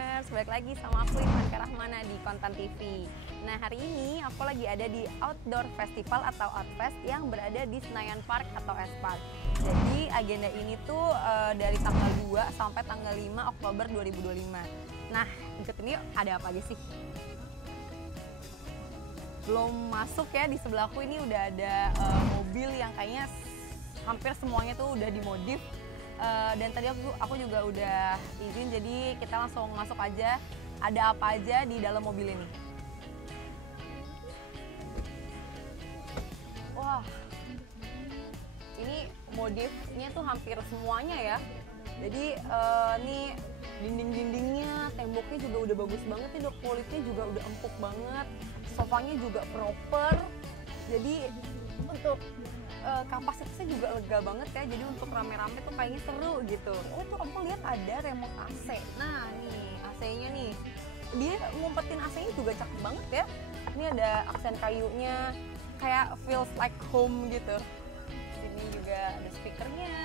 Kontaners, balik lagi sama aku Ivanka Rahmana di Kontan TV. Nah, hari ini aku lagi ada di Outdoor Festival atau Outfest yang berada di Senayan Park atau S-Park. Jadi agenda ini tuh dari tanggal 2 sampai tanggal 5 Oktober 2025. Nah, ikut ini ada apa aja sih? Belum masuk ya, di sebelahku ini udah ada mobil yang kayaknya hampir semuanya tuh udah dimodif. Dan tadi aku juga udah izin, jadi kita langsung masuk aja. Ada apa aja di dalam mobil ini? Wah, ini modifnya tuh hampir semuanya ya. Jadi ini dinding-dindingnya, temboknya juga udah bagus banget, ini udah kulitnya juga udah empuk banget, sofanya juga proper. Jadi untuk kapasitasnya juga lega banget ya, jadi untuk rame-rame tuh kayaknya seru gitu. Oh tuh aku lihat ada remote AC. Nah nih AC-nya nih, dia ngumpetin AC-nya juga cakep banget ya. Ini ada aksen kayunya, kayak feels like home gitu. Sini juga ada speakernya,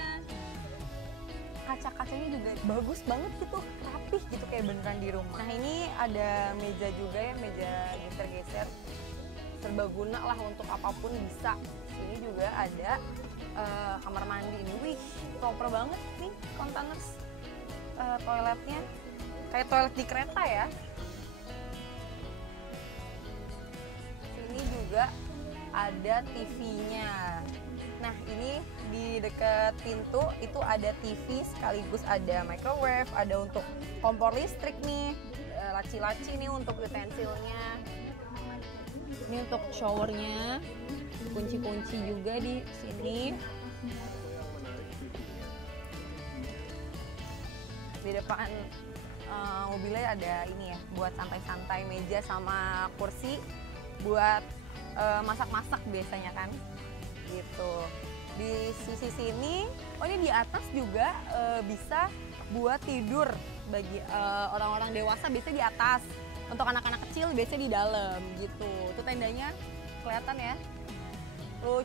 kaca-kacanya juga bagus banget gitu, rapih gitu kayak beneran di rumah. Nah ini ada meja juga ya, meja geser-geser, serbaguna lah untuk apapun bisa. Sini juga ada kamar mandi ini, wih proper banget nih Kontaners. Toiletnya kayak toilet di kereta ya. Sini juga ada TV-nya. Nah ini di dekat pintu itu ada TV sekaligus ada microwave, ada untuk kompor listrik nih, laci-laci nih untuk utensilnya. Ini untuk showernya, kunci-kunci juga di sini. Di depan mobilnya ada ini ya, buat santai-santai, meja sama kursi buat masak-masak biasanya kan, gitu. Di sisi sini, oh ini di atas juga bisa buat tidur bagi orang-orang dewasa, biasanya di atas. Untuk anak-anak kecil biasanya di dalam gitu. Itu tendanya kelihatan ya.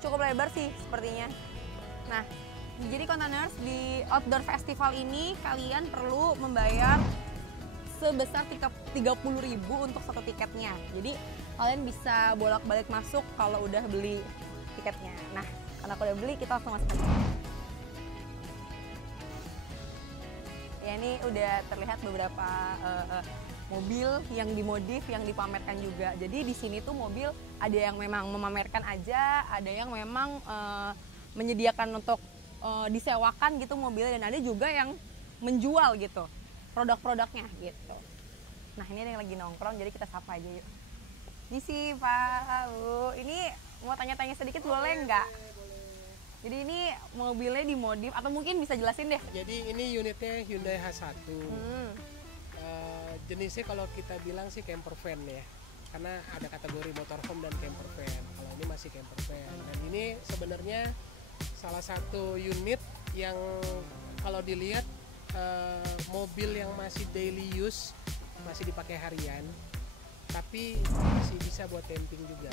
Cukup lebar sih sepertinya. Nah, jadi Kontaners di Outdoor Festival ini kalian perlu membayar sebesar 30.000 untuk satu tiketnya. Jadi kalian bisa bolak-balik masuk kalau udah beli tiketnya. Nah, karena aku udah beli, kita langsung masuk aja. Ya ini udah terlihat beberapa mobil yang dimodif, yang dipamerkan juga. Jadi di sini tuh mobil ada yang memang memamerkan aja, ada yang memang menyediakan untuk disewakan gitu mobilnya, dan ada juga yang menjual gitu produk-produknya gitu. Nah ini ada yang lagi nongkrong, jadi kita sapa aja yuk. Misi Pak Bu, ini mau tanya-tanya sedikit boleh nggak? Jadi ini mobilnya dimodif atau mungkin bisa jelasin deh? Jadi ini unitnya Hyundai H1. Jenisnya kalau kita bilang sih camper van ya, karena ada kategori motorhome dan camper van. Kalau ini masih camper van, dan ini sebenarnya salah satu unit yang kalau dilihat mobil yang masih daily use, masih dipakai harian, tapi masih bisa buat camping juga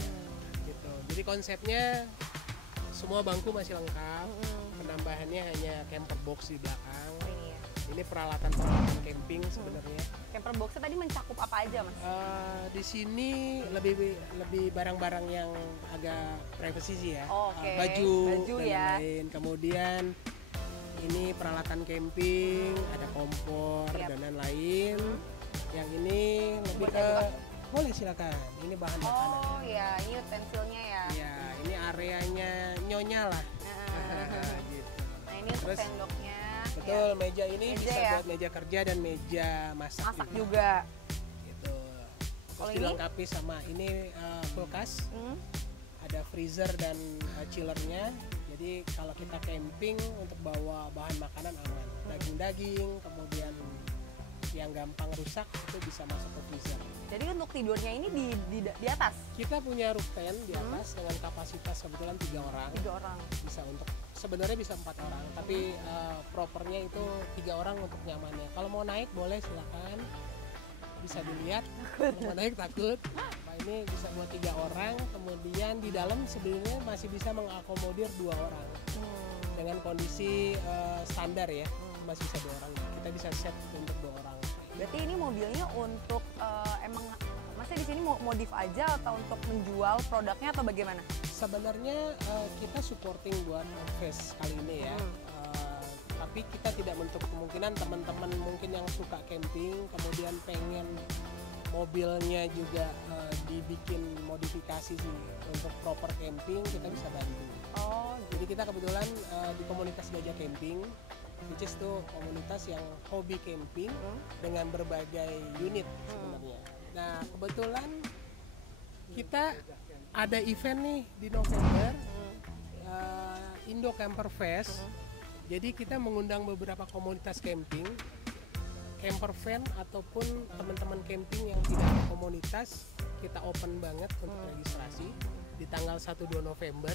gitu. Jadi konsepnya semua bangku masih lengkap, penambahannya hanya camper box di belakang. Ini peralatan camping sebenarnya. Camper box tadi mencakup apa aja, Mas? Di sini lebih barang-barang yang agak privacy sih ya. Baju dan ya. lain-lain. Kemudian ini peralatan camping, ada kompor dan lain-lain. Yang ini lebih ke boleh silakan. Ini bahan makanan. Oh ya, ini utensilnya ya. Ya, ini areanya nyonya lah. Gitu. Nah ini untuk sendoknya. Betul, ya. Meja ini bisa ya? buat meja kerja dan meja masak juga. Gitu. Terus dilengkapi sama ini kulkas, ada freezer dan chillernya. Jadi kalau kita camping untuk bawa bahan makanan aman. Daging-daging, kemudian yang gampang rusak itu bisa masuk ke freezer. Jadi untuk tidurnya ini di atas? Kita punya roof tent di atas dengan kapasitas kebetulan 3 orang. 3 orang. Bisa untuk sebenarnya bisa 4 orang, tapi propernya itu 3 orang untuk nyamannya. Kalau mau naik boleh silakan, bisa dilihat. Mau naik takut. Nah, ini bisa buat 3 orang. Kemudian di dalam sebenarnya masih bisa mengakomodir 2 orang dengan kondisi standar ya, masih bisa 2 orang. Kita bisa set untuk 2 orang. Berarti ini mobilnya untuk emang maksudnya di sini mau modif aja atau untuk menjual produknya atau bagaimana? Sebenarnya kita supporting buat Fest kali ini ya. Tapi kita tidak menutup kemungkinan teman-teman mungkin yang suka camping kemudian pengen mobilnya juga dibikin modifikasi sih untuk proper camping, kita bisa bantu. Oh, Jadi kita kebetulan di komunitas Gajah Camping, which is tuh komunitas yang hobi camping dengan berbagai unit sebenarnya. Nah kebetulan kita ada event nih di November, Indo Camper Fest. Jadi kita mengundang beberapa komunitas camping, camper van ataupun teman-teman camping yang tidak ada komunitas, kita open banget untuk registrasi di tanggal 1-2 November.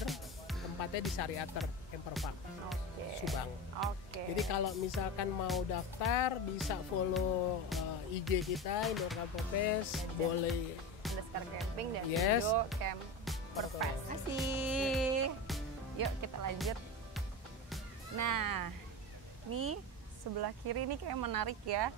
Tempatnya di Sariater Camper Park, Subang. Jadi kalau misalkan mau daftar bisa follow IG kita Indo Camper Fest, boleh underscore camping dan Yes. Indo Camper Fest. Kasih. Yuk kita lanjut. Nah, nih sebelah kiri nih kayak menarik ya.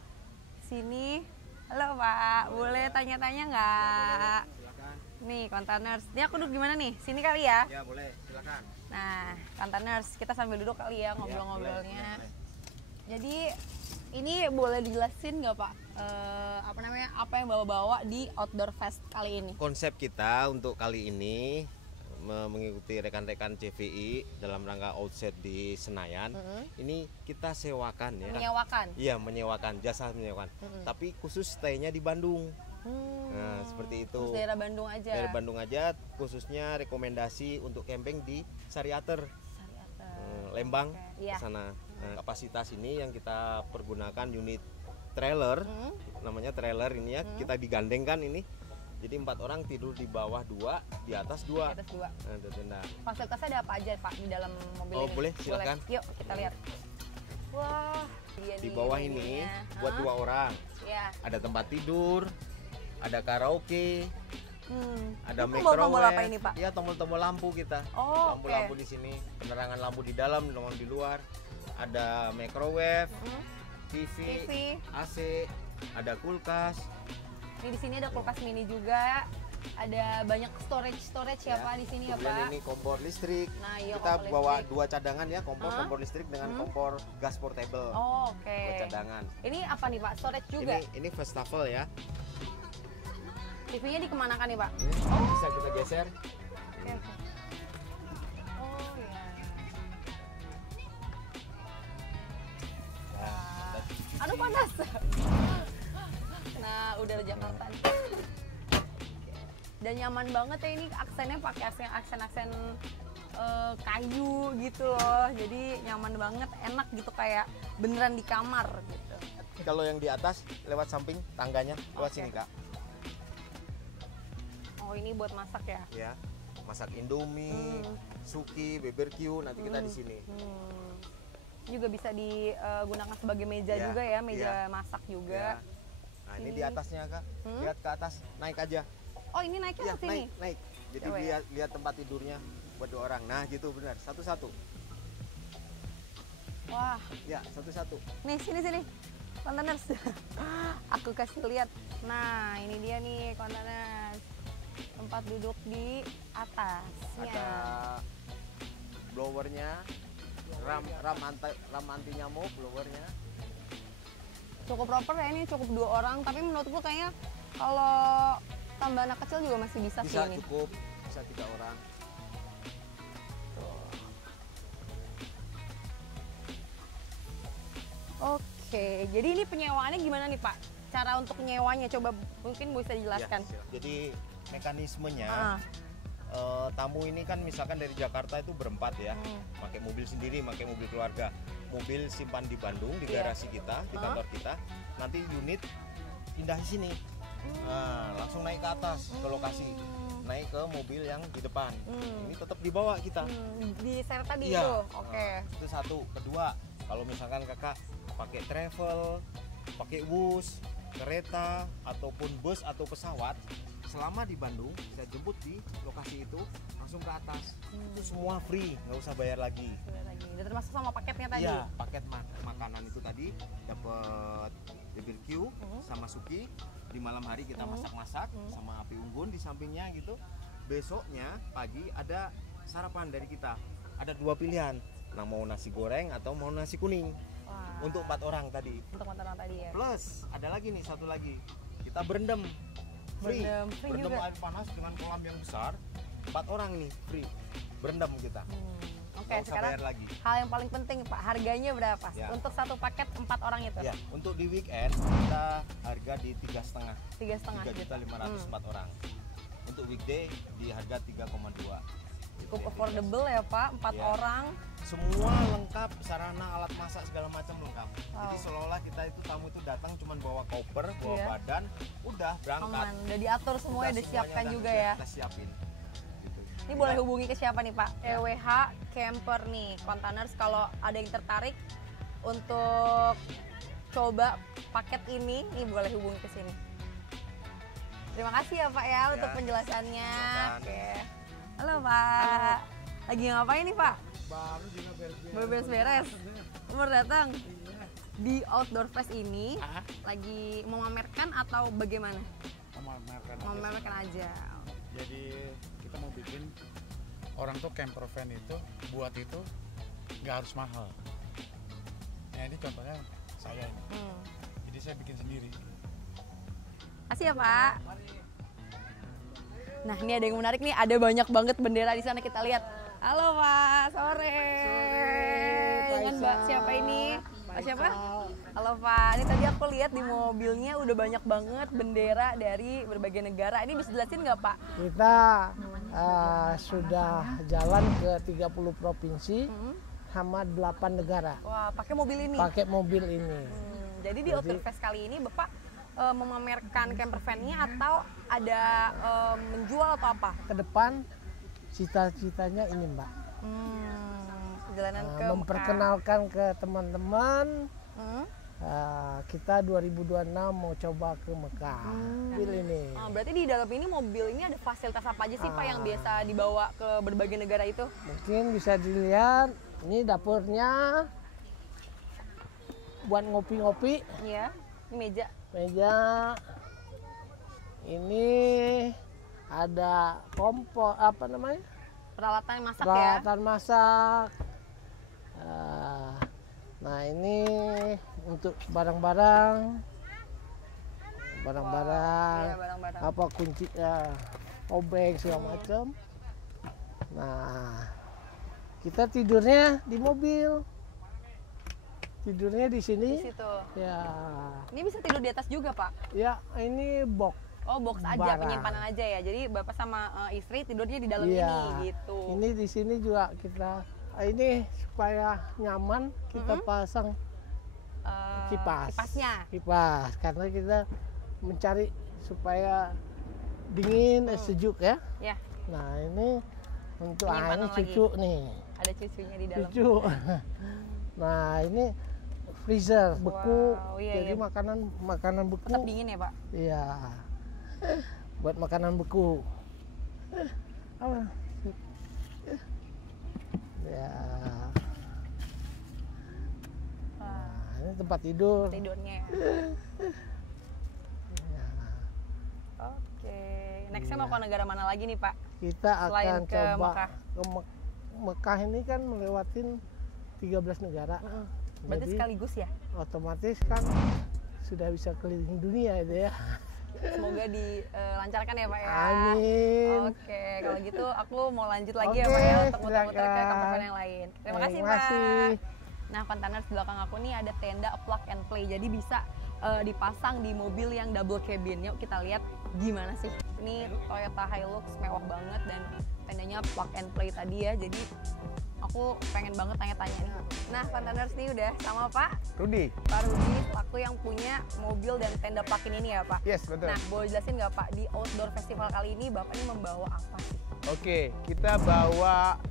Sini, halo Pak, boleh tanya-tanya nggak? Silakan. Nih kontainers, ini aku duduk gimana nih? Sini kali ya? Ya boleh, silakan. Nah, kontainers, kita sambil duduk kali ya ngobrol-ngobrolnya. Jadi ini boleh dijelasin nggak Pak? Apa yang bawa-bawa di Outdoor Fest kali ini? Konsep kita untuk kali ini mengikuti rekan-rekan CVI dalam rangka outset di Senayan. Ini kita sewakan ya. Menyewakan. Iya, menyewakan, jasa menyewakan. Tapi khusus stay-nya di Bandung. Nah, seperti itu. Terus daerah Bandung aja. Dari Bandung aja, khususnya rekomendasi untuk camping di Sariater, Lembang, Oke. Iya. ke sana. Nah, kapasitas ini yang kita pergunakan unit trailer, namanya trailer ini ya, kita digandengkan ini. Jadi 4 orang tidur di bawah 2, di atas 2. Di atas 2. Nah, itu tenda. Fasilitasnya ada apa aja Pak di dalam mobil Oh, ini? boleh, silakan. Yuk kita lihat. Wah, dia Di nih bawah ini mobilnya. buat 2 orang. Ya. Ada tempat tidur, ada karaoke, ada Ini tombol-tombol microwave. apa ini, Pak? Iya, tombol-tombol lampu kita. Oh, Lampu-lampu di sini, penerangan lampu di dalam, lampu di luar. Ada microwave, TV, TV. AC, ada kulkas. Ini di sini ada kulkas mini juga. Ada banyak storage ya Pak di sini ya Kemudian Pak. ini kompor listrik. Nah, iya, Kita kompor bawa listrik. 2 cadangan ya, kompor listrik dengan kompor gas portable. Oh, oke. 2 cadangan. Ini apa nih Pak? Storage juga? Ini Vestafel ya. TV-nya dikemanakan nih Pak? Bisa kita geser. Oke. Oh ya. Aduh panas. Nah, udara Jakarta. Dan nyaman banget ya ini aksennya pakai aksen kayu gitu loh. Jadi nyaman banget, enak gitu kayak beneran di kamar gitu. Kalau yang di atas lewat samping tangganya lewat Oke. sini Kak. Oh, ini buat masak ya? Ya. Masak Indomie, suki, BBQ nanti kita di sini. Juga bisa digunakan sebagai meja Ya, juga ya, meja ya. masak juga. Ya. Nah, ini di atasnya Kak. Lihat ke atas, naik aja. Oh, ini naiknya Ya, ke sini? naik. Jadi Coba ya. lihat tempat tidurnya buat 2 orang. Nah, gitu benar. Satu-satu. Wah, Ya, satu-satu. nih sini. Kontainers. Aku kasih lihat. Nah, ini dia nih kontainers. Tempat duduk di atasnya. Ada blowernya, ram anti nyamuk blowernya. Cukup proper ya ini, cukup 2 orang. Tapi menurutku kayaknya kalau tambah anak kecil juga masih bisa, Bisa sih ini. cukup, bisa 3 orang. Oke, jadi ini penyewaannya gimana nih Pak? Cara untuk nyewanya coba mungkin bisa dijelaskan. Ya, silakan. Jadi mekanismenya Ah. tamu ini kan misalkan dari Jakarta itu berempat ya, pakai mobil sendiri, pakai mobil keluarga. Mobil simpan di Bandung di Iya. garasi kita, di kantor kita. Nanti unit pindah di sini. Nah, langsung naik ke atas ke lokasi, naik ke mobil yang di depan. Ini tetap dibawa kita. Di share tadi Iya. itu. Oke. Nah, itu satu. Kedua, kalau misalkan kakak pakai travel, pakai bus, kereta ataupun bus atau pesawat, selama di Bandung saya jemput di lokasi itu langsung ke atas. Itu semua free, nggak usah bayar lagi. Sudah lagi. Udah termasuk sama paketnya tadi. Iya, paket makanan itu tadi dapat BBQ sama Suki. Di malam hari kita masak-masak sama api unggun di sampingnya gitu. Besoknya pagi ada sarapan dari kita. Ada 2 pilihan, nah mau nasi goreng atau mau nasi kuning. Wah. Untuk 4 orang tadi. Untuk 4 orang tadi ya. Plus ada lagi nih, satu lagi. Kita berendam. Free Berendam juga. air panas dengan kolam yang besar. 4 orang nih free. Berendam kita. Oke, Nggak usah sekarang bayar lagi. hal yang paling penting Pak, harganya berapa? Ya. Untuk satu paket 4 orang itu? Ya, untuk di weekend kita harga di 3,5. 3,5 juta. 3.500.000 4 orang. Untuk weekday di harga 3,2. Cukup affordable ya Pak, 4 Ya. orang. Semua lengkap, sarana alat masak segala macam lengkap. Wow. Jadi seolah-olah kita itu tamu itu datang cuman bawa koper, bawa Iya. badan, udah berangkat. Aman, udah diatur semuanya, udah siapkan udah juga ya. Kita siapin. Gitu. Ini boleh hubungi ke siapa nih Pak? EWH Camper nih, Kontainers, kalau ada yang tertarik untuk coba paket ini, nih boleh hubungi ke sini. Terima kasih ya Pak ya untuk penjelasannya. Silakan. Oke. Halo Pak. Lagi ngapain nih Pak? Baru juga beres-beres. Baru beres-beres. Baru datang. Di Outdoor Fest ini lagi memamerkan atau bagaimana? Memamerkan. Memamerkan aja. Jadi kita mau bikin orang tuh camper van itu buat itu nggak harus mahal. Nah ini contohnya saya ini. Jadi saya bikin sendiri. Kasih ya Pak. Nah ini ada yang menarik nih, ada banyak banget bendera di sana, kita lihat. Halo Pak, sore. Dengan Mbak siapa ini? Pak siapa? Halo Pak, ini tadi aku lihat di mobilnya udah banyak banget bendera dari berbagai negara. Ini bisa jelasin nggak Pak? Kita sudah jalan ke 30 provinsi sama 8 negara Wah, pakai mobil ini. pakai mobil ini. Jadi di Outdoor Fest kali ini Bapak memamerkan camper van-nya atau ada menjual atau apa? Ke depan cita-citanya ini Mbak, Perjalanan ke memperkenalkan ke teman-teman. Mekah. Kita 2026 mau coba ke Mekah. Mobil ini. Berarti di dalam ini mobil ini ada fasilitas apa aja sih Pak yang biasa dibawa ke berbagai negara itu? Mungkin bisa dilihat, ini dapurnya buat ngopi-ngopi. Iya, ini meja. Meja ini ada kompor, apa namanya, Peralatan masak ya. peralatan masak. Nah ini untuk barang-barang, Iya, barang-barang. apa kunci ya, obeng segala macam. Nah kita tidurnya di mobil, tidurnya di sini. Di situ. Ya, Ini bisa tidur di atas juga Pak? ya ini box. Oh, box aja, Barang. penyimpanan aja ya. Jadi Bapak sama istri tidurnya di dalam Iya. ini gitu. Ini di sini juga kita, ini supaya nyaman kita pasang kipas. Kipasnya. Kipas karena kita mencari supaya dingin, sejuk ya. Ya, Nah ini untuk Penyimpanan ini lagi. cucu nih, ada cucunya di dalam. cucu. Nah ini freezer beku, Wow, iya, jadi iya. makanan beku. Tetap dingin ya Pak? Iya, buat makanan beku. Apa? Ya. Wah, Nah, ini tempat tidur. tidurnya ya. Ya. Oke. Nextnya mau ke negara mana lagi nih Pak? Kita Selain akan ke coba Mekah. ke Mekah ini kan melewatin 13 negara. Berarti Jadi sekaligus ya? otomatis kan sudah bisa keliling dunia itu ya. Semoga dilancarkan ya Pak ya. Amin. Oke, kalau gitu aku mau lanjut lagi ya Oke, Pak ya untuk muter-muter ke silakan. camper van yang lain. Terima kasih Terima Pak. kasih. Nah, Kontainers di belakang aku nih ada tenda plug and play. Jadi bisa dipasang di mobil yang double cabin. Yuk kita lihat gimana sih. Ini Toyota Hilux mewah banget dan tendanya plug and play tadi ya. Jadi aku pengen banget tanya-tanya nih. Nah, Kontainers nih udah sama Pak Rudi, Rudi selaku yang punya mobil dan tenda plug-in ini ya Pak. yes betul. Nah, boleh jelasin nggak Pak, di Outdoor Festival kali ini Bapak ini membawa apa sih? Oke, kita bawa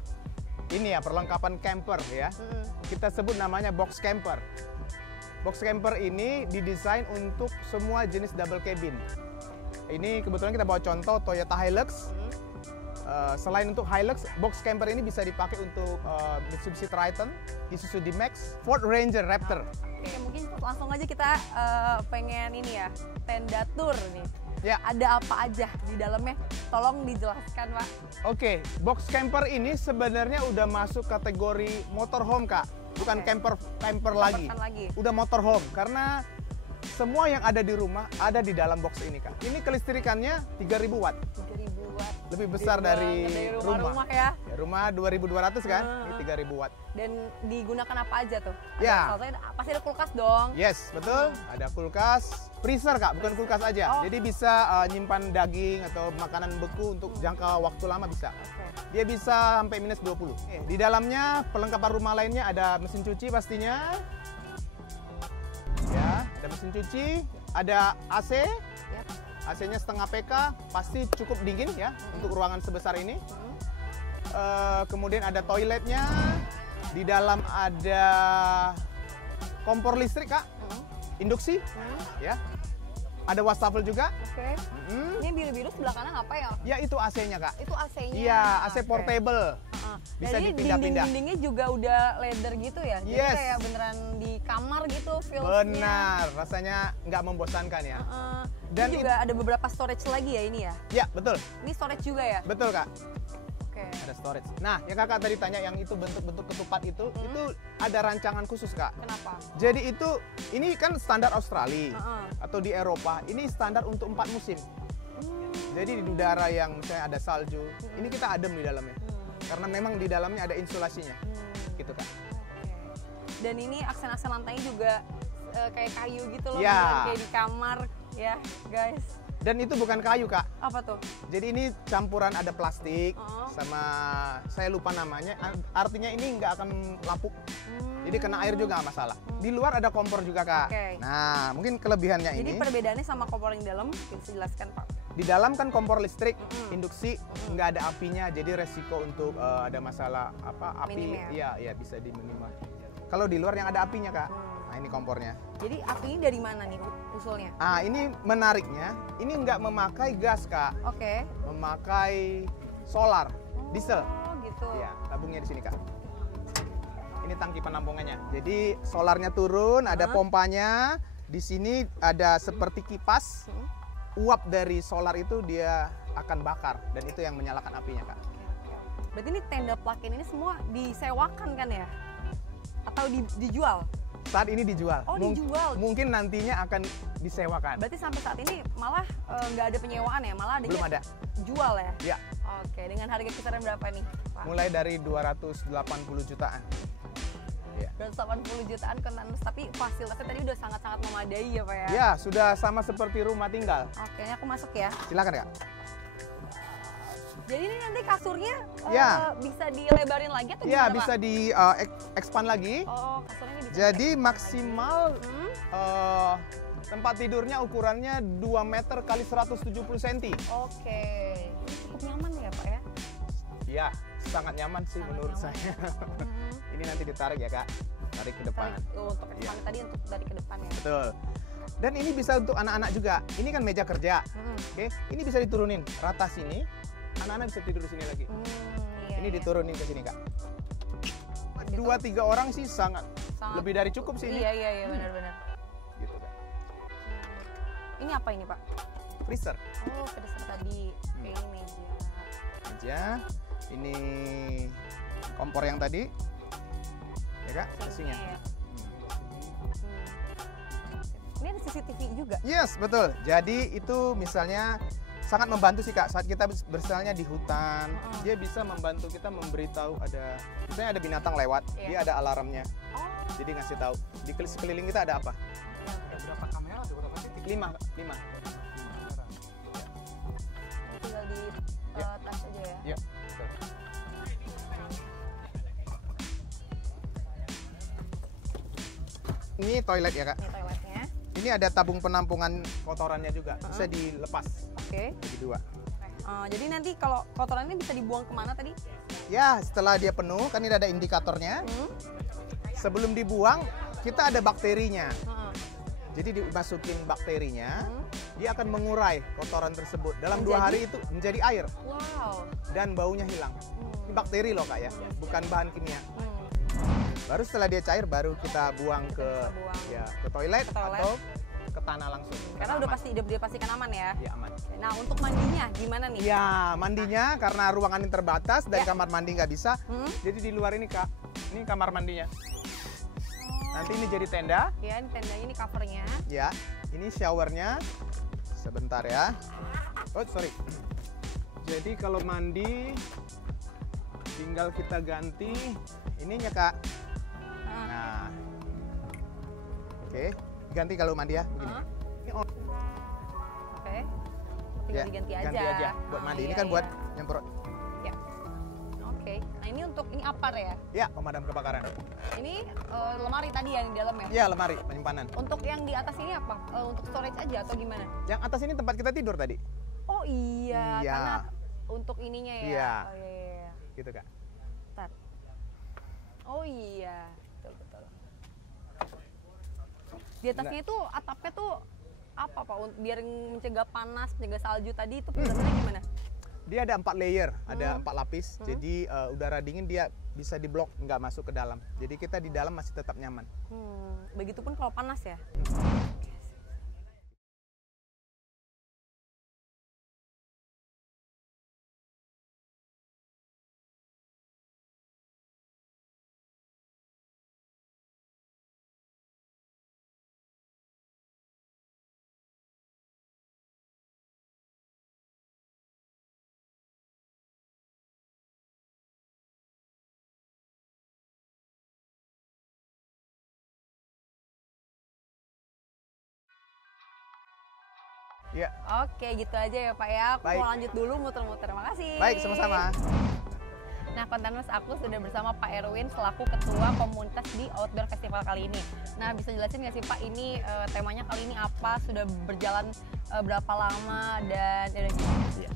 ini ya perlengkapan camper ya. Kita sebut namanya box camper. Box camper ini didesain untuk semua jenis double cabin. Ini kebetulan kita bawa contoh Toyota Hilux. Selain untuk Hilux, box camper ini bisa dipakai untuk Mitsubishi Triton, Isuzu D-Max, Ford Ranger Raptor. Oke, mungkin langsung aja kita pengen ini ya, tenda tour nih. Ya. Ada apa aja di dalamnya? Tolong dijelaskan, Pak. Oke, box camper ini sebenarnya udah masuk kategori motorhome, Kak. Bukan Oke. camper lagi. Camperkan lagi. Udah motorhome karena semua yang ada di rumah ada di dalam box ini, Kak. Ini kelistrikannya 3000 watt. 3000 watt. Lebih besar Gede dari banget, dari rumah. rumah ya. Ya, rumah 2200 kan? Ini 3000 watt. Dan digunakan apa aja tuh? Ya. Salah satunya pasti ada kulkas dong. Yes, betul. Ada kulkas, freezer, Kak, bukan kulkas aja. Oh. Jadi bisa nyimpan daging atau makanan beku untuk jangka waktu lama bisa. Oke. Dia bisa sampai minus 20. Di dalamnya perlengkapan rumah lainnya ada mesin cuci pastinya. Ya, ada mesin cuci, ada AC. Yap. AC-nya setengah PK, pasti cukup dingin ya untuk ruangan sebesar ini. Kemudian ada toiletnya. Di dalam ada kompor listrik, Kak. Induksi, ya. Ada wastafel juga. Oke. Ini biru-biru sebelah kanan apa ya? Ya, itu AC-nya, Kak. Itu AC-nya. Iya, AC Oke. portable. Bisa Jadi dipindah-pindah. dinding-dindingnya juga udah leather gitu ya? Jadi Yes. kayak beneran di kamar gitu feels-nya. Benar, rasanya nggak membosankan ya. Dan Dan juga ada beberapa storage lagi ya ini ya? Ya, betul. Ini storage juga ya? Betul, Kak. Oke. Ada storage. Nah, yang Kakak tadi tanya yang itu bentuk-bentuk ketupat itu ada rancangan khusus, Kak. Kenapa? Jadi ini kan standar Australia Heeh. atau di Eropa, ini standar untuk 4 musim. Jadi di udara yang misalnya ada salju, ini kita adem di dalamnya. Karena memang di dalamnya ada insulasinya. Gitu, Kak. Oke. Dan ini aksen-aksen lantainya juga kayak kayu gitu loh, Ya. beneran kayak di kamar ya, guys. Dan itu bukan kayu, Kak. Apa tuh? Jadi ini campuran ada plastik Oh. sama saya lupa namanya. Artinya ini nggak akan lapuk. Jadi kena air juga nggak masalah. Di luar ada kompor juga, Kak. Oke. Nah, mungkin kelebihannya Jadi ini. perbedaannya sama kompor yang di dalam, bisa jelaskan Pak? Di dalam kan kompor listrik, induksi, nggak ada apinya, jadi resiko untuk ada masalah apa api, Minim ya? iya bisa diminimal. Kalau di luar yang ada apinya, Kak. Nah, ini kompornya. Jadi apinya dari mana nih usulnya? Ah, ini menariknya, ini nggak memakai gas, Kak, Oke. memakai solar, diesel. Oh gitu. Iya, tabungnya di sini, Kak. Ini tangki penampungannya. Jadi solarnya turun, ada pompanya. Di sini ada seperti kipas. Uap dari solar itu dia akan bakar dan itu yang menyalakan apinya, Kak. Berarti ini tenda plug-in ini semua disewakan kan ya? Atau dijual? Saat ini dijual. Oh, dijual. Mungkin nantinya akan disewakan. Berarti sampai saat ini malah nggak ada penyewaan ya? Malah adanya Belum ada. jual ya? Ya, Oke, dengan harga kisaran berapa nih, Pak? mulai dari 280 jutaan. Ya. 280 jutaan kontanus, tapi fasilitasnya tadi udah sangat-sangat memadai ya Pak ya? Ya, sudah sama seperti rumah tinggal. Oke, ini aku masuk ya. Silakan, Kak. Jadi ini nanti kasurnya Ya. bisa dilebarin lagi atau Ya, gimana, bisa Pak? di expand lagi. Oh, kasurnya ini bisa Jadi di-expand maksimal lagi. tempat tidurnya ukurannya 2 meter kali 170 cm. Oke. Ini cukup nyaman ya Pak ya? Ya, sangat nyaman sih Sangat menurut nyaman. saya. Ini nanti ditarik ya, Kak. Tarik ke depan. Untuk expand tadi untuk dari ke depan ya? Betul. Dan ini bisa untuk anak-anak juga. Ini kan meja kerja. Oke, ini bisa diturunin rata sini. Anak-anak bisa tidur di sini lagi. Iya, Ini iya. diturunin ke sini, Kak. 2-3 orang sih sangat Sangat- lebih dari cukup sih ini. Iya, benar-benar. Gitu, Kak. Ini apa ini Pak? Freezer. Oh, freezer tadi. Oke, ini meja. Meja. Ini kompor yang tadi. Ya, Kak, mesinnya. Ya. Ini ada CCTV juga. Yes, betul. Jadi itu misalnya sangat membantu sih, Kak, saat kita bersalnya di hutan. Dia bisa membantu kita memberitahu misalnya ada binatang lewat, Iya. dia ada alarmnya. Oh, Jadi ngasih tahu di sekeliling kita ada apa. Berapa kamera, ada berapa titik? 5. ini tinggal di tas aja ya. Ya. Ini toilet ya, Kak. Ini toiletnya. Ini ada tabung penampungan kotorannya juga. Bisa dilepas Oke. jadi 2. Jadi nanti kalau kotoran ini bisa dibuang kemana tadi? Ya, setelah dia penuh, kan ini ada indikatornya. Sebelum dibuang, kita ada bakterinya. Jadi dimasukin bakterinya, dia akan mengurai kotoran tersebut. Dalam 2 hari itu menjadi air Wow. dan baunya hilang. Ini bakteri loh, Kak, ya, bukan bahan kimia. Baru setelah dia cair baru kita buang ke buang. ya ke toilet, Ke toilet. atau ke tanah langsung. Karena udah pasti dipastikan aman ya. Ya aman. Nah, untuk mandinya gimana nih? Ya, mandinya karena ruangan ini terbatas dan Ya. kamar mandi nggak bisa. Hmm? Jadi di luar ini Kak, ini kamar mandinya. Nanti ini jadi tenda. Ya, ini tendanya, ini covernya. Ya, ini showernya. Sebentar ya. Oh, sorry. Jadi kalau mandi tinggal kita ganti ininya Kak. Nah, oke, ganti kalau mandi ya begini. Hah? Ini on. Oke. Tinggal Ya, diganti aja. ganti aja buat Oh, mandi. Ini iya, kan buat iya. nyemprot. Oke. Nah, ini untuk ini apar ya? Ya, pemadam kebakaran. Ini lemari tadi yang di dalam ya? Ya, lemari penyimpanan. Untuk yang di atas ini apa? Untuk storage aja atau gimana? Yang atas ini tempat kita tidur tadi. Oh iya, Iya. karena untuk ininya ya. Iya. Oh iya, iya, iya. Gitu Kak. Bentar. Oh iya, betul betul. Di atasnya itu atapnya tuh apa Pak? Biar mencegah panas, mencegah salju tadi itu penjelasannya gimana? Dia ada 4 layer, ada 4 lapis. Jadi udara dingin dia bisa diblok, nggak masuk ke dalam. Jadi kita di dalam masih tetap nyaman. Begitupun kalau panas ya. Ya, Oke, gitu aja ya Pak ya. Aku Baik. mau lanjut dulu muter-muter. Makasih. baik sama-sama. Nah, Kontainers, aku sudah bersama Pak Erwin selaku ketua komunitas di Outdoor Festival kali ini. Nah, bisa jelasin nggak sih Pak, ini temanya kali ini apa? Sudah berjalan berapa lama dan Iya.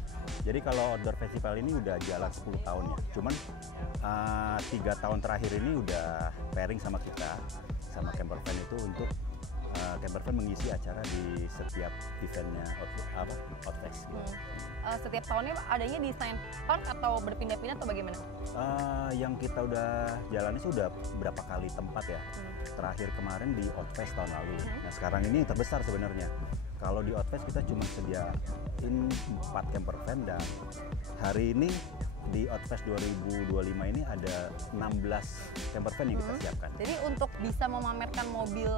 Jadi kalau Outdoor Festival ini udah jalan 10 tahun ya. Cuman 3 tahun terakhir ini udah pairing sama kita, sama Campervan itu untuk Campervan mengisi acara di setiap eventnya Outfest. Gitu. setiap tahunnya adanya di Science Park atau berpindah-pindah atau bagaimana? Yang kita udah jalani sih udah berapa kali tempat ya. Terakhir kemarin di Outfest tahun lalu. Nah sekarang ini yang terbesar sebenarnya. Kalau di Outfest kita cuma sediain 4 campervan dan hari ini di Outfest 2025 ini ada 16 campervan yang kita siapkan. Jadi untuk bisa memamerkan mobil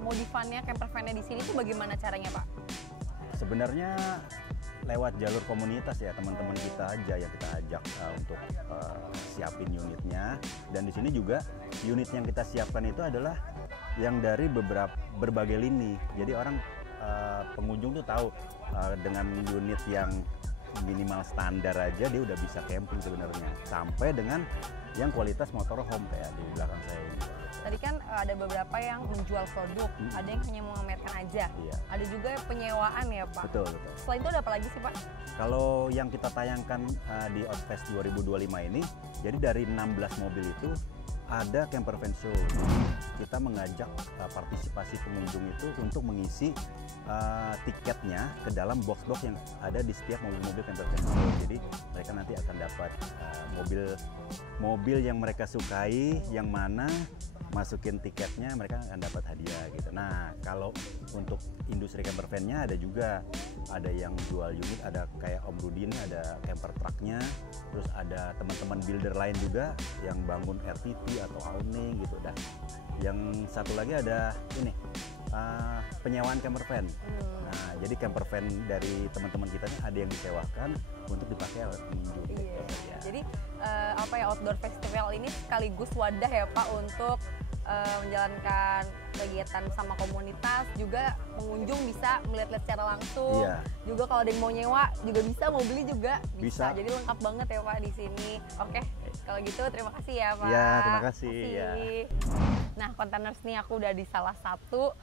modifannya, campervannya di sini itu bagaimana caranya Pak? Sebenarnya lewat jalur komunitas ya, teman-teman kita aja yang kita ajak untuk siapin unitnya. Dan di sini juga unit yang kita siapkan itu adalah yang dari berbagai lini. Jadi orang pengunjung tuh tahu dengan unit yang minimal standar aja dia udah bisa camping sebenarnya, sampai dengan yang kualitas motorhome kayak di belakang saya ini. Tadi kan ada beberapa yang menjual produk, ada yang hanya memamerkan aja, Iya. ada juga penyewaan ya Pak. Betul, betul. Selain itu ada apa lagi sih Pak? Kalau yang kita tayangkan di Outfest 2025 ini, jadi dari 16 mobil itu ada campervan show. Kita mengajak partisipasi pengunjung itu untuk mengisi tiketnya ke dalam box-box yang ada di setiap mobil-mobil campervan show. Jadi mereka nanti akan dapat mobil yang mereka sukai, yang mana masukin tiketnya mereka akan dapat hadiah gitu. Nah kalau untuk industri campervan-nya ada juga, ada yang jual unit, ada kayak Om Rudin, ada camper truck-nya, terus ada teman-teman builder lain juga yang bangun RTT atau awning gitu. Dan yang satu lagi ada ini penyewaan campervan. Nah jadi campervan dari teman-teman kita nih ada yang disewakan untuk dipakai oleh pengunjung. Iya. Gitu, ya. Jadi Outdoor Festival ini sekaligus wadah ya Pak untuk menjalankan kegiatan sama komunitas, juga pengunjung bisa melihat-lihat secara langsung. Iya. Juga kalau ada yang mau nyewa juga bisa, mau beli juga bisa. Bisa. Jadi lengkap banget ya Pak di sini. Oke, kalau gitu terima kasih ya Pak. Iya, terima kasih, ya. Nah, Kontainers nih aku udah di salah satu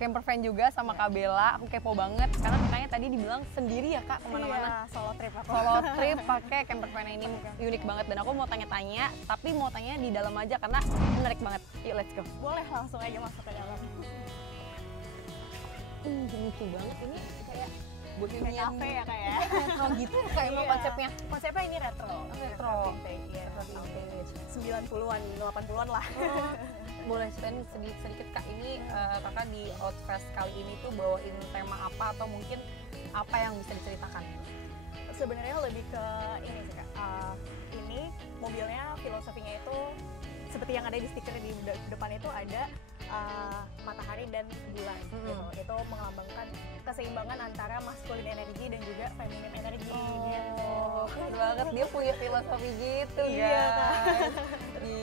campervan juga sama Kak Bella. Aku kepo banget karena kakaknya tadi dibilang sendiri ya Kak kemana-mana. Iya, solo trip aku. Solo trip pakai campervan ini unik banget, dan aku mau tanya-tanya, tapi mau tanya di dalam aja karena menarik banget. Yuk let's go. Boleh langsung aja masuk ke dalam. Lucu banget ini, kayak bohemian cafe ya kayak. retro gitu kayak emang Iya. konsepnya. Konsepnya ini retro. Retro. Vintage, ya. Retro vintage. 90-an, 80-an lah. Boleh ceritain sedikit Kak, ini Kakak di Outfest kali ini tuh bawain tema apa atau mungkin apa yang bisa diceritakan? Sebenarnya lebih ke ini sih Kak. Ini mobilnya filosofinya itu seperti yang ada di stiker di depan itu ada matahari dan bulan gitu. Itu melambangkan keseimbangan antara masculine energy dan juga feminine energy gitu. Keren banget, dia punya filosofi gitu Iya, guys. Di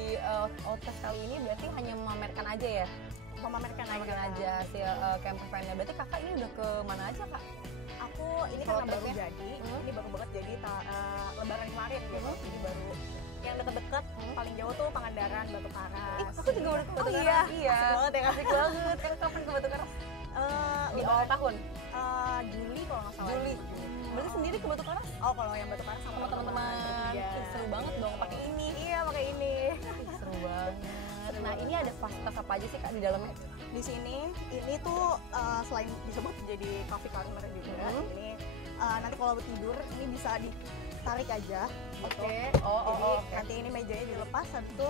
Outfest kali ini berarti hanya memamerkan aja ya? Memamerkan aja si camper van-nya. Berarti Kakak ini udah ke mana aja Kak? Aku ini karena baru Outfest-nya? jadi, ini baru banget jadi lebaran kemarin gitu. Jadi baru yang deket-deket paling jauh tuh Pangandaran, Batu Karas. Aku juga udah ke Batu Oh Karas. iya, asik banget ya Kak. Asik banget. Kan kapan ke Batu Karas? Di awal tahun? Juli kalau nggak salah. Juli. Berarti sendiri ke Batu Karas? Oh kalau yang Batu Karas Sama teman-teman. bertiga. Ih, seru banget dong pakai ini. Iya pakai ini. Seru banget. Nah ini ada fasilitas apa aja sih Kak di dalamnya? Di sini ini tuh selain disebut jadi coffee counter juga, ini nanti kalau tidur ini bisa ditarik aja. Oke. Jadi Oke. nanti ini mejanya dilepas, habis itu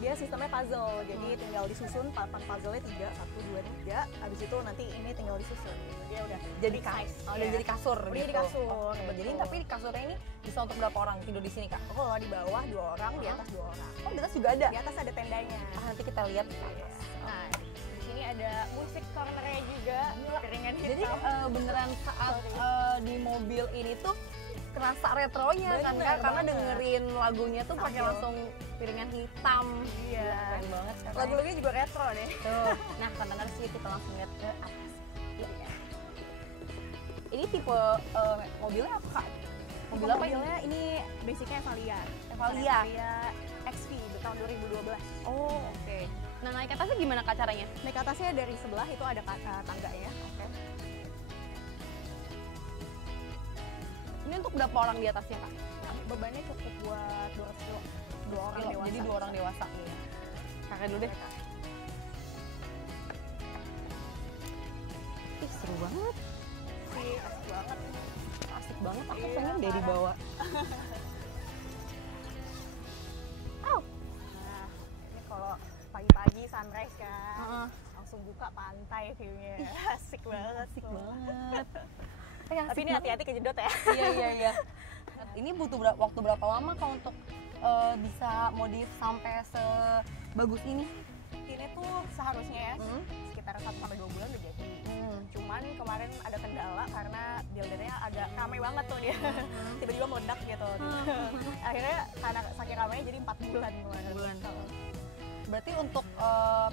dia sistemnya puzzle, jadi tinggal disusun papan puzzle-nya 3, 1, 2, 3, habis itu nanti ini tinggal disusun gitu. Dia udah Jadi size. udah jadi kasur. Udah gitu. jadi kasur. Oke. Jadi Betul. tapi kasurnya ini bisa untuk berapa orang tidur di sini Kak? Oh, kalau di bawah 2 orang, di atas 2 orang. Oh di atas juga ada. Di atas ada tendanya. Nanti kita lihat. Nah, di sini ada musik cornernya juga, piringan hitam. Jadi beneran saat di mobil ini tuh kerasa retronya kan Bener Kak, karena banget. dengerin lagunya tuh pakai Sambil. langsung piringan hitam. Iya. Keren banget. Lagu-lagunya juga retro deh. Tuh. Nah, kontainer sih kita langsung lihat ke atas. Iya. Ini tipe mobilnya apa Kak? Mobil apa ini? Mobilnya ini basicnya Evalia. Evalia. XV tahun 2012. Oh, oke. Nah, naik ke atasnya gimana Kak caranya? Naik ke atasnya dari sebelah itu ada tangga ya. Oke. Ini untuk berapa orang di atasnya Kak? Nah, bebannya cukup buat 2 kilo. 2 orang dewasa. Jadi 2 orang dewasa. Iya. Kakak dulu deh. Ih, seru banget. Sih, asik banget. Asik banget, aku Iya, pengen dari parah. bawah. Nah, ini kalau pagi-pagi sunrise kan. Langsung buka pantai view-nya. Asik banget. Asik banget. Tapi ini hati-hati kejedot ya. Iya. Ini butuh waktu berapa lama Kak untuk bisa modif sampai sebagus ini? Ini tuh seharusnya ya sekitar 1-2 bulan udah jadi. Cuman kemarin ada kendala karena buildernya agak rame banget tuh dia. Tiba-tiba meledak gitu. Akhirnya karena saking ramenya jadi 4 bulan kemarin. Berarti untuk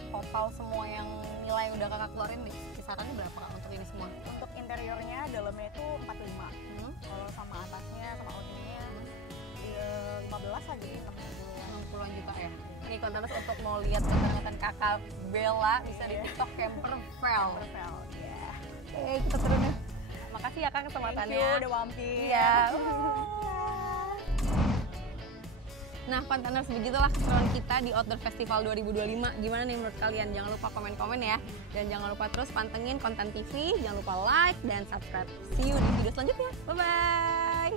total semua yang nilai udah Kakak keluarin nih, kisarannya berapa Kak untuk ini semua? Untuk interiornya dalamnya itu 45. Kalau sama atasnya sama audionya 15 lah jadi 60-an juta ya? Ini kontennya untuk mau lihat konten Kakak Bella bisa di TikTok Camper Vel. Iya. Oke, kita turun ya. Makasih ya Kak kesempatannya. Thank you, udah mampir. Iya. Nah, konteners begitulah keseruan kita di Outdoor Festival 2025. Gimana nih menurut kalian? Jangan lupa komen-komen ya. Dan jangan lupa terus pantengin Konten TV. Jangan lupa like dan subscribe. See you di video selanjutnya. Bye-bye.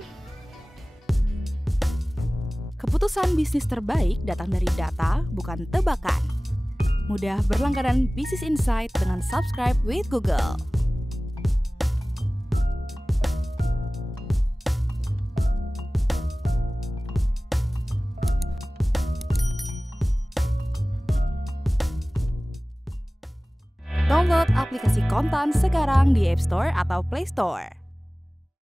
Keputusan bisnis terbaik datang dari data, bukan tebakan. Mudah berlangganan Business Insight dengan subscribe with Google. Download aplikasi Kontan sekarang di App Store atau Play Store.